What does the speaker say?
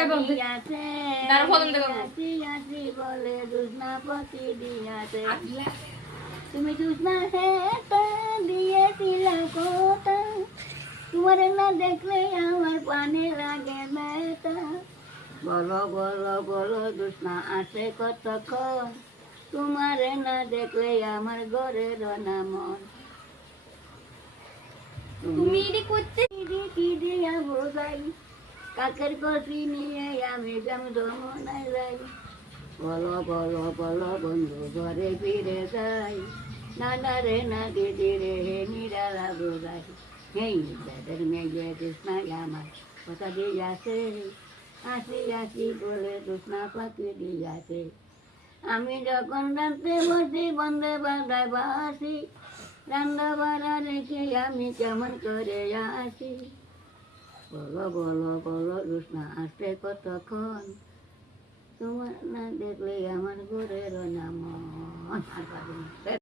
লাগাইবো আছে দাঁড়া ফোন দেখাবো আসি আসি বলে দুষ্ণা পাখি দিয়াছে তুমি দুষ্ণা হেটা দিয়েছিলা কোথা তোমার না দেখলে আমার পানে লাগে মেটা বলো বলো বলো দুষ্ণা আসে কতক্ষণ তোমার না দেখলে আমার ঘরের না মন তুমি এডি করতে কি দিয়া বোঝাই কাকের কষি নিয়ে আমি জমনায় যাই বলো বলো বলো বন্ধু ঘরে ফিরে যাই নানা রে না দিদি রে হে নিরালা বোঝাই এই দাদার মেয়ে কৃষ্ণাই আমার কথা দিয়াছে আসি আসি বলে কৃষ্ণা পাখি দিয়াছে আমি যখন রাঁধতে বসি বন্ধে বাঁধায় বাসি রান্না বাড়া রেখে আমি কেমন করে আসি বলো বলো বলো কৃষ্ণা আসতে কতক্ষণ তোমার না দেখলে আমার ঘরের নাম